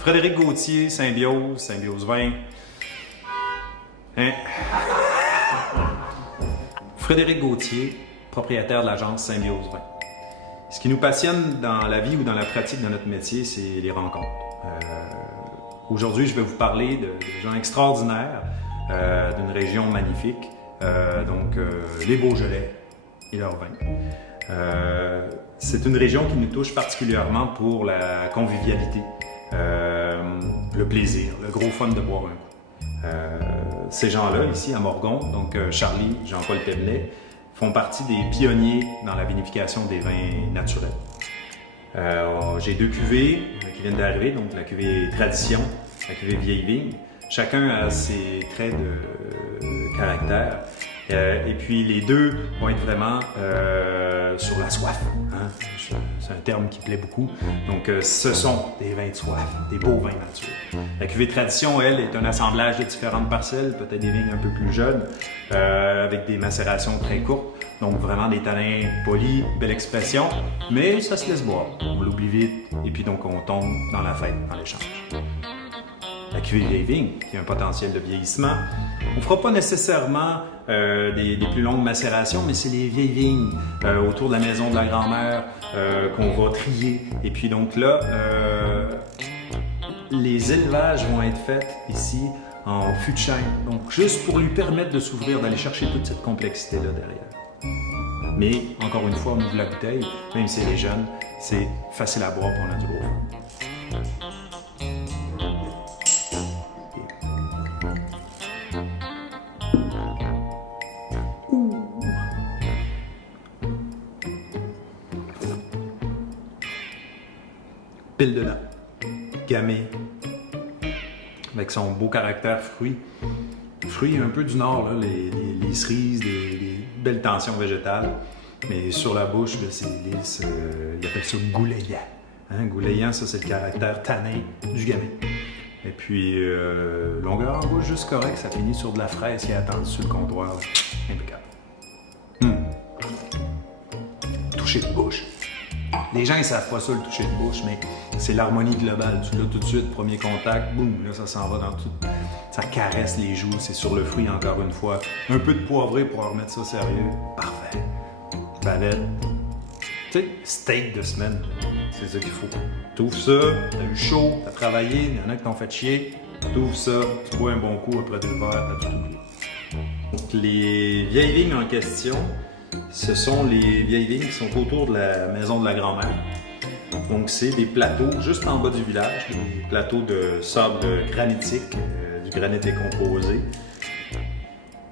Frédéric Gauthier, Symbiose Vin. Hein? Frédéric Gauthier, propriétaire de l'agence Symbiose Vin. Ce qui nous passionne dans la vie ou dans la pratique de notre métier, c'est les rencontres. Aujourd'hui, je vais vous parler de gens extraordinaires, d'une région magnifique, les Beaujolais et leur vin. C'est une région qui nous touche particulièrement pour la convivialité, le plaisir, le gros fun de boire un coup. Ces gens-là, ici à Morgon, donc Charlie, Jean-Paul Thévenet, font partie des pionniers dans la vinification des vins naturels. J'ai deux cuvées qui viennent d'arriver, donc la cuvée Tradition, la cuvée Vieille Vigne. Chacun a ses traits de caractère. Et puis les deux vont être vraiment sur la soif. Hein? C'est un terme qui plaît beaucoup. Donc ce sont des vins de soif, des beaux vins naturels. La cuvée Tradition, elle, est un assemblage de différentes parcelles, peut-être des vignes un peu plus jeunes, avec des macérations très courtes. Donc vraiment des tanins polis, belle expression, mais ça se laisse boire. On l'oublie vite et puis donc on tombe dans la fête, dans l'échange. La cuvée Vieille Vigne, qui a un potentiel de vieillissement. On ne fera pas nécessairement des plus longues macérations, mais c'est les vieilles vignes autour de la maison de la grand-mère qu'on va trier. Et puis donc là, les élevages vont être faits ici en fût de chêne. Donc juste pour lui permettre de s'ouvrir, d'aller chercher toute cette complexité-là derrière. Mais encore une fois, on ouvre la bouteille, même si elle est jeune, c'est facile à boire pour on a du gros fun. Pile dedans, gamay, avec son beau caractère fruit. Fruits un peu du nord, là, les cerises, des belles tensions végétales. Mais sur la bouche, c'est lisse, ils appellent ça goulayant. Hein? Goulayant, ça c'est le caractère tanin du gamay. Et puis, longueur en bouche juste correct, ça finit sur de la fraise qui est attendue sur le comptoir. Impeccable. Toucher de bouche. Les gens, ils savent pas ça, le toucher de bouche, mais c'est l'harmonie globale. Tu l'as tout de suite, premier contact, boum, là, ça s'en va dans tout. Ça caresse les joues, c'est sur le fruit, encore une fois. Un peu de poivré pour remettre ça sérieux. Parfait. Palette. Tu sais, steak de semaine, c'est ça qu'il faut. T'ouvres ça, t'as eu chaud, t'as travaillé, il y en a qui t'ont fait chier. T'ouvres ça, tu bois un bon coup après 2 verres, t'as tout oublié. Donc, les vieilles vignes en question, ce sont les vieilles vignes qui sont autour de la maison de la grand-mère. Donc, c'est des plateaux juste en bas du village, des plateaux de sable granitique, du granit décomposé.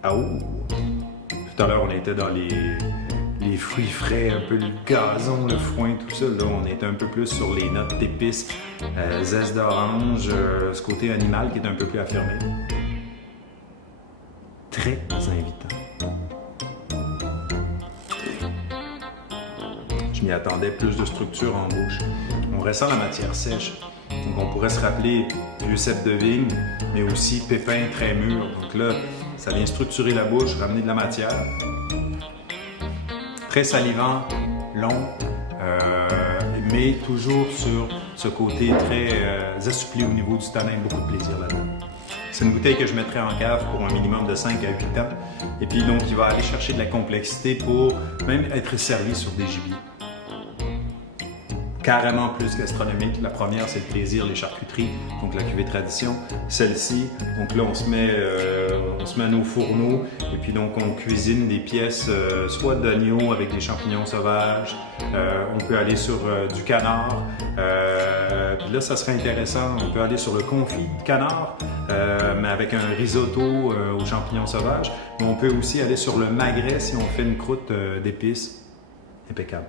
Ah oh! Tout à l'heure, on était dans les fruits frais, un peu le gazon, le foin, tout ça. Là, on est un peu plus sur les notes d'épices, zeste d'orange, ce côté animal qui est un peu plus affirmé. Très invitant. Je m'y attendais, plus de structure en bouche. On ressent la matière sèche. Donc on pourrait se rappeler vieux cep de vigne, mais aussi pépins très mûrs. Donc là, ça vient structurer la bouche, ramener de la matière. Très salivant, long, mais toujours sur ce côté très assoupli au niveau du tanin, beaucoup de plaisir là-dedans. C'est une bouteille que je mettrais en cave pour un minimum de 5 à 8 ans. Et puis donc, il va aller chercher de la complexité pour même être servi sur des gibiers. Carrément plus gastronomique. La première, c'est le plaisir, les charcuteries, donc la cuvée Tradition. Celle-ci, donc là, on se met à nos fourneaux et puis donc on cuisine des pièces soit d'agneau avec des champignons sauvages. On peut aller sur du canard. Puis là, ça serait intéressant. On peut aller sur le confit de canard, mais avec un risotto aux champignons sauvages. Mais on peut aussi aller sur le magret si on fait une croûte d'épices. Impeccable.